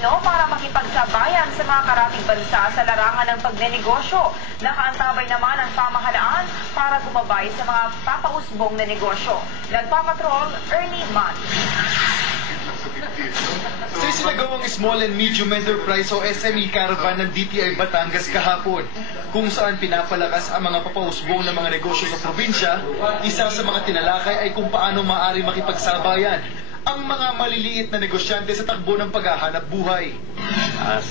Para makipagsabayan sa mga karating bansa sa larangan ng pagnenegosyo. Nakaantabay naman ang pamahalaan para gumabay sa mga papausbong na negosyo. Nagpapatrol, Ernie Man. Sa isinagawang Small and Medium Enterprise o SME Caravan ng DTI Batangas kahapon, kung saan pinapalakas ang mga papausbong ng mga negosyo sa probinsya, isa sa mga tinalakay ay kung paano maaari makipagsabayan ang mga maliliit na negosyante sa takbo ng paghahanap buhay.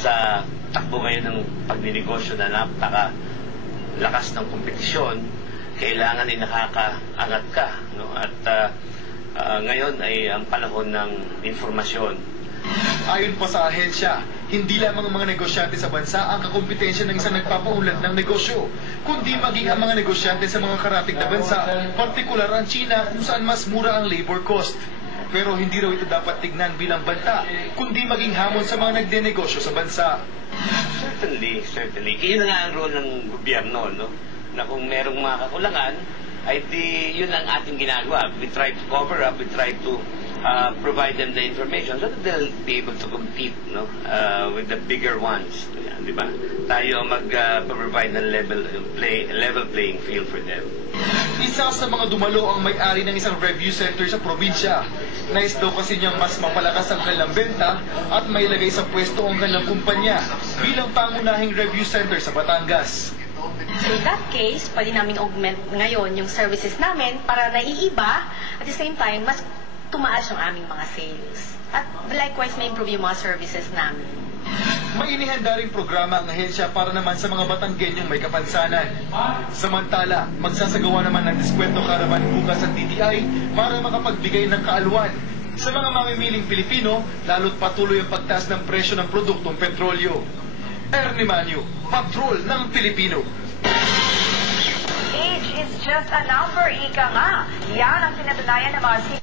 Sa takbo ngayon ng pagninegosyo na napaka-lakas ng kompetisyon, kailangan ay nakakaangat ka. No? At ngayon ay ang panahon ng informasyon. Ayon pa sa ahensya, hindi lamang ang mga negosyante sa bansa ang kakompetensya ng isang nagpapaunlad ng negosyo, kundi maging ang mga negosyante sa mga karatig na bansa, partikular ang China kung saan mas mura ang labor cost. Pero hindi raw ito dapat tignan bilang banta, kundi maging hamon sa mga nagdenegosyo sa bansa. Certainly. Iyon na nga ang role ng gobyerno, no? Na kung merong mga kakulangan, ay yun ang ating ginagawa. We try to cover up, we try to provide them the information so that they'll be able to compete, no? With the bigger ones. Di ba? Tayo mag-provide ng level playing field for them. Isa sa mga dumalo ang may-ari ng isang review center sa probinsya. Nais daw kasi niyang mas mapalakas ang kanilang benta at mailagay sa pwesto ang kanilang kumpanya bilang pangunahing review center sa Batangas. So in that case, pwede namin augment ngayon yung services namin para naiiba at the same time, mas tumaas yung aming mga sales. At likewise, may improve yung mga services namin. May inihanda ring programa ang ahensya para naman sa mga Batanggenyong may kapansanan. Samantala, magsasagawa naman ng diskwento caravan bukas at DTI para makapagbigay ng kaalwan sa mga mamimiling Pilipino, lalo't patuloy ang pagtaas ng presyo ng produktong petrolyo. Ernie Manio, Patrol ng Pilipino. Age is just a number, ika nga. Yan ang pinatunayan ng mga